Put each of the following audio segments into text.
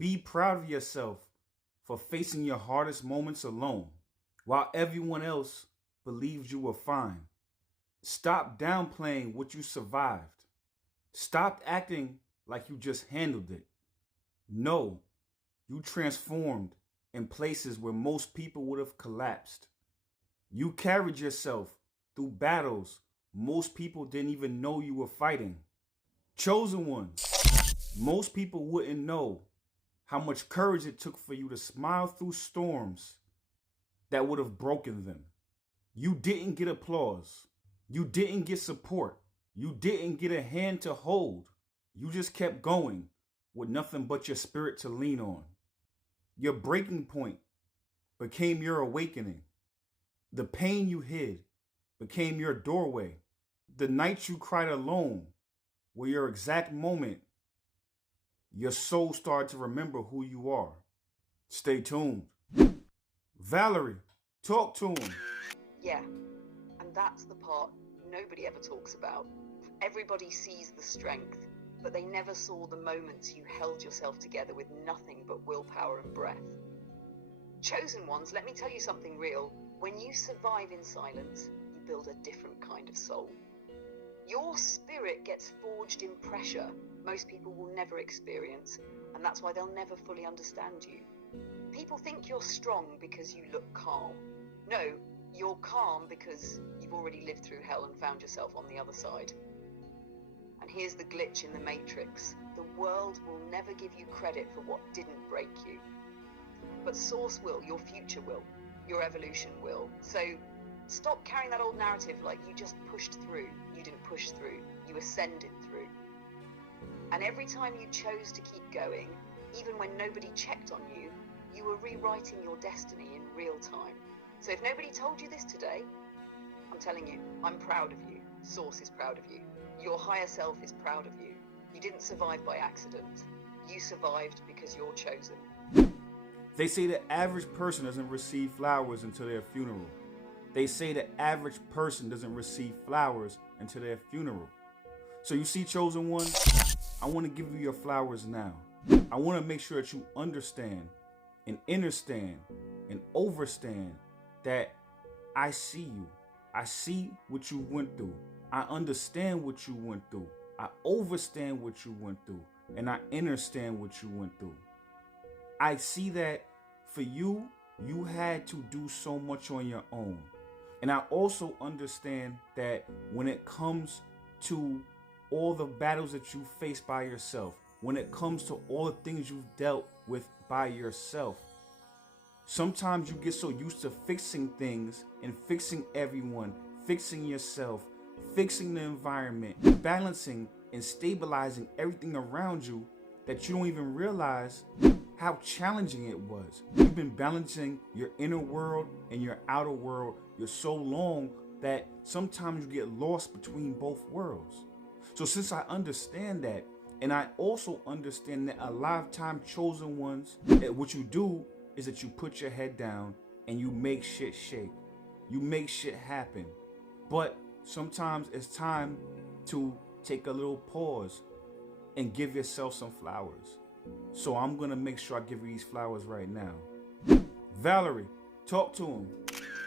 Be proud of yourself for facing your hardest moments alone, while everyone else believes you were fine. Stop downplaying what you survived. Stop acting like you just handled it. No, you transformed in places where most people would have collapsed. You carried yourself through battles most people didn't even know you were fighting. Chosen ones, most people wouldn't know how much courage it took for you to smile through storms that would have broken them. You didn't get applause. You didn't get support. You didn't get a hand to hold. You just kept going with nothing but your spirit to lean on. Your breaking point became your awakening. The pain you hid became your doorway. The nights you cried alone were your exact moment your soul started to remember who you are. Stay tuned. Valerie, talk to him. Yeah, and that's the part nobody ever talks about. Everybody sees the strength, but they never saw the moments you held yourself together with nothing but willpower and breath. Chosen ones, let me tell you something real. When you survive in silence, you build a different kind of soul. Your spirit gets forged in pressure most people will never experience, and that's why they'll never fully understand you. People think you're strong because you look calm. No, you're calm because you've already lived through hell and found yourself on the other side. And here's the glitch in the matrix. The world will never give you credit for what didn't break you. But Source will, your future will, your evolution will. So stop carrying that old narrative like you just pushed through. You didn't push through, you ascended through. And every time you chose to keep going, even when nobody checked on you, you were rewriting your destiny in real time. So if nobody told you this today, I'm telling you, I'm proud of you. Source is proud of you. Your higher self is proud of you. You didn't survive by accident. You survived because you're chosen. They say the average person doesn't receive flowers until their funeral. They say the average person doesn't receive flowers until their funeral. So you see, chosen one, I want to give you your flowers now. I want to make sure that you understand and understand and overstand that I see you. I see what you went through. I understand what you went through. I overstand what you went through. And I understand what you went through. I see that for you, you had to do so much on your own. And I also understand that when it comes to all the battles that you face by yourself, when it comes to all the things you've dealt with by yourself, sometimes you get so used to fixing things and fixing everyone, fixing yourself, fixing the environment, balancing and stabilizing everything around you that you don't even realize how challenging it was. You've been balancing your inner world and your outer world for so long that sometimes you get lost between both worlds. So since I understand that, and I also understand that a lot of time chosen ones, what you do is that you put your head down and you make shit shake. You make shit happen. But sometimes it's time to take a little pause and give yourself some flowers. So I'm gonna make sure I give you these flowers right now. Valerie, talk to him.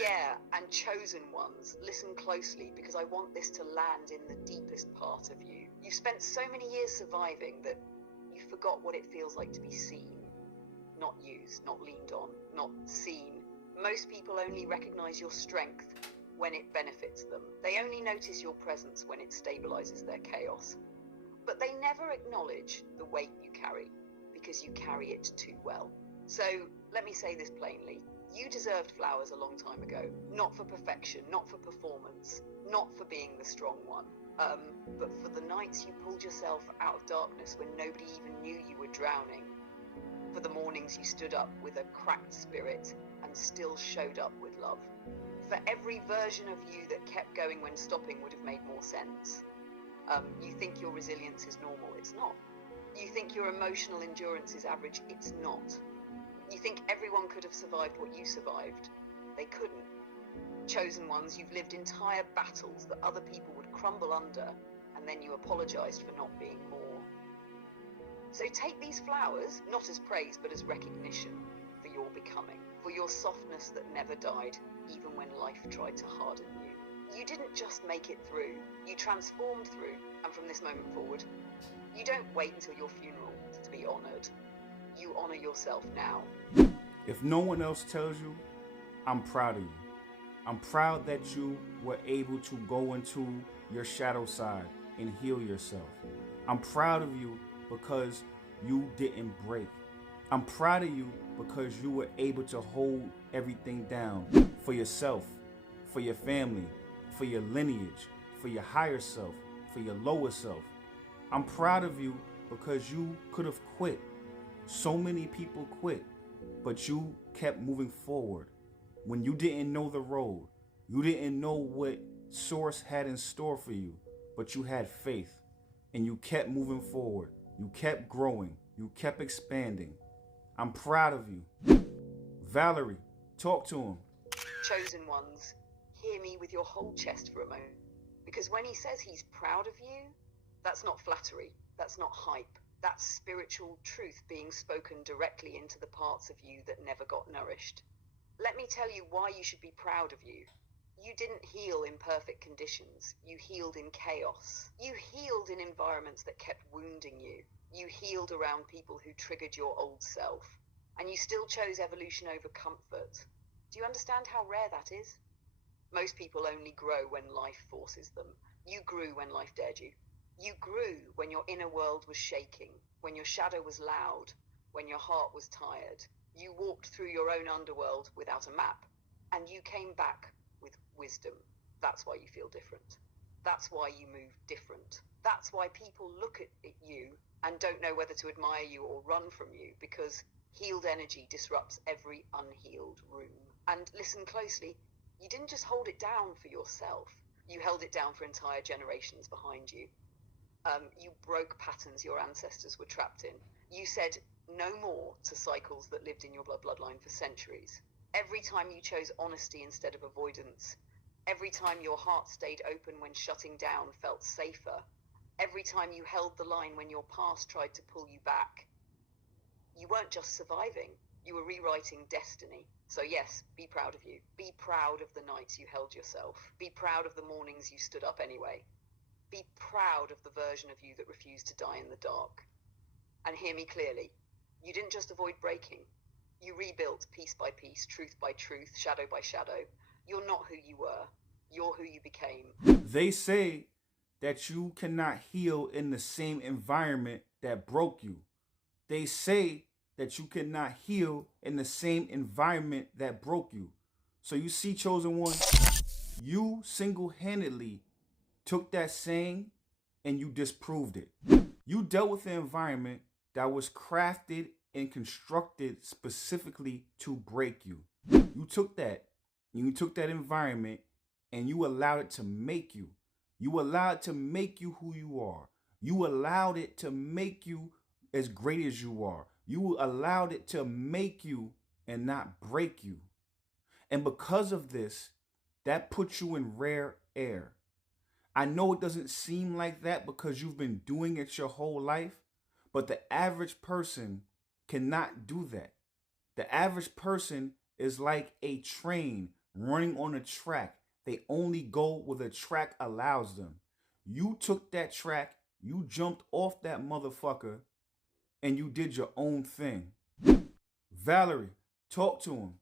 Yeah, and chosen ones, listen closely because I want this to land in the deepest part of you. You spent so many years surviving that you forgot what it feels like to be seen. Not used, not leaned on, not seen. Most people only recognize your strength when it benefits them. They only notice your presence when it stabilizes their chaos. But they never acknowledge the weight you carry because you carry it too well. So let me say this plainly. You deserved flowers a long time ago, not for perfection, not for performance, not for being the strong one, but for the nights you pulled yourself out of darkness when nobody even knew you were drowning, for the mornings you stood up with a cracked spirit and still showed up with love, for every version of you that kept going when stopping would have made more sense. You think your resilience is normal, it's not. You think your emotional endurance is average, it's not. You think everyone could have survived what you survived. They couldn't. Chosen ones, you've lived entire battles that other people would crumble under, and then you apologized for not being more. So take these flowers, not as praise, but as recognition for your becoming, for your softness that never died, even when life tried to harden you. You didn't just make it through, you transformed through, and from this moment forward, you don't wait until your funeral to be honored. You honor yourself now. If no one else tells you, I'm proud of you. I'm proud that you were able to go into your shadow side and heal yourself. I'm proud of you because you didn't break. I'm proud of you because you were able to hold everything down for yourself, for your family, for your lineage, for your higher self, for your lower self. I'm proud of you because you could have quit. So many people quit, but you kept moving forward. When you didn't know the road, you didn't know what Source had in store for you, but you had faith and you kept moving forward. You kept growing. You kept expanding. I'm proud of you. Valerie, talk to him. Chosen ones, hear me with your whole chest for a moment. Because when he says he's proud of you, that's not flattery, that's not hype. That's spiritual truth being spoken directly into the parts of you that never got nourished. Let me tell you why you should be proud of you. You didn't heal in perfect conditions. You healed in chaos. You healed in environments that kept wounding you. You healed around people who triggered your old self. And you still chose evolution over comfort. Do you understand how rare that is? Most people only grow when life forces them. You grew when life dared you. You grew when your inner world was shaking, when your shadow was loud, when your heart was tired. You walked through your own underworld without a map, and you came back with wisdom. That's why you feel different. That's why you move different. That's why people look at you and don't know whether to admire you or run from you, because healed energy disrupts every unhealed room. And listen closely, you didn't just hold it down for yourself. You held it down for entire generations behind you. You broke patterns your ancestors were trapped in. You said no more to cycles that lived in your bloodline for centuries. Every time you chose honesty instead of avoidance, every time your heart stayed open when shutting down felt safer, every time you held the line when your past tried to pull you back, you weren't just surviving, you were rewriting destiny. So yes, be proud of you. Be proud of the nights you held yourself. Be proud of the mornings you stood up anyway. Be proud of the version of you that refused to die in the dark. And hear me clearly. You didn't just avoid breaking. You rebuilt piece by piece, truth by truth, shadow by shadow. You're not who you were. You're who you became. They say that you cannot heal in the same environment that broke you. They say that you cannot heal in the same environment that broke you. So you see, Chosen One, you single-handedly took that saying and you disproved it. You dealt with an environment that was crafted and constructed specifically to break you. You took that environment and you allowed it to make you. You allowed it to make you who you are. You allowed it to make you as great as you are. You allowed it to make you and not break you. And because of this, that puts you in rare air. I know it doesn't seem like that because you've been doing it your whole life, but the average person cannot do that. The average person is like a train running on a track. They only go where the track allows them. You took that track, you jumped off that motherfucker, and you did your own thing. Valerie, talk to him.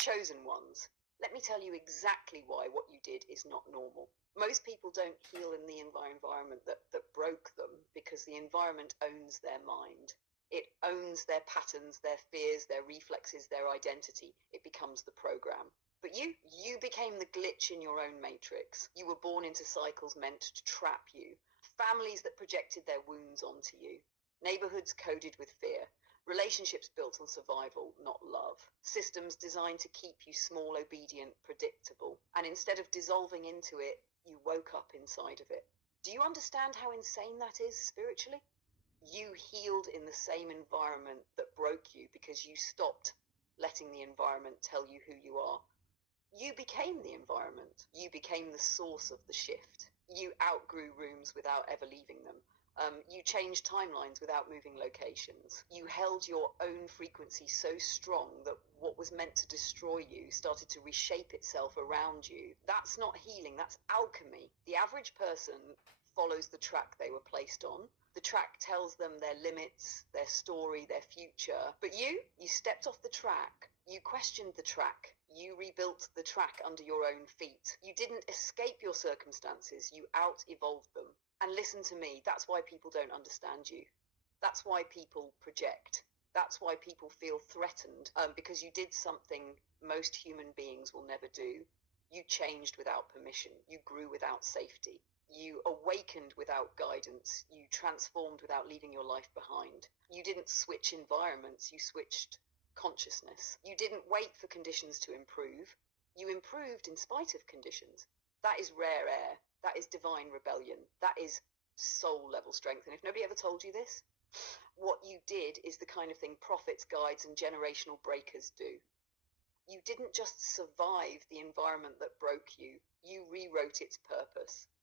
Chosen ones, let me tell you exactly why what you did is not normal. Most people don't heal in the environment that broke them because the environment owns their mind. It owns their patterns, their fears, their reflexes, their identity. It becomes the program. But you became the glitch in your own matrix. You were born into cycles meant to trap you. Families that projected their wounds onto you. Neighborhoods coded with fear. Relationships built on survival, not love. Systems designed to keep you small, obedient, predictable. And instead of dissolving into it, you woke up inside of it. Do you understand how insane that is spiritually? You healed in the same environment that broke you because you stopped letting the environment tell you who you are. You became the environment. You became the source of the shift. You outgrew rooms without ever leaving them. You changed timelines without moving locations. You held your own frequency so strong that what was meant to destroy you started to reshape itself around you. That's not healing, that's alchemy. The average person follows the track they were placed on. The track tells them their limits, their story, their future. But you stepped off the track. You questioned the track. You rebuilt the track under your own feet. You didn't escape your circumstances. You out-evolved them. And listen to me, that's why people don't understand you. That's why people project. That's why people feel threatened, because you did something most human beings will never do. You changed without permission. You grew without safety. You awakened without guidance. You transformed without leaving your life behind. You didn't switch environments. You switched consciousness. You didn't wait for conditions to improve. You improved in spite of conditions. That is rare air. That is divine rebellion. That is soul level strength. And if nobody ever told you this, what you did is the kind of thing prophets, guides, and generational breakers do. You didn't just survive the environment that broke you. You rewrote its purpose.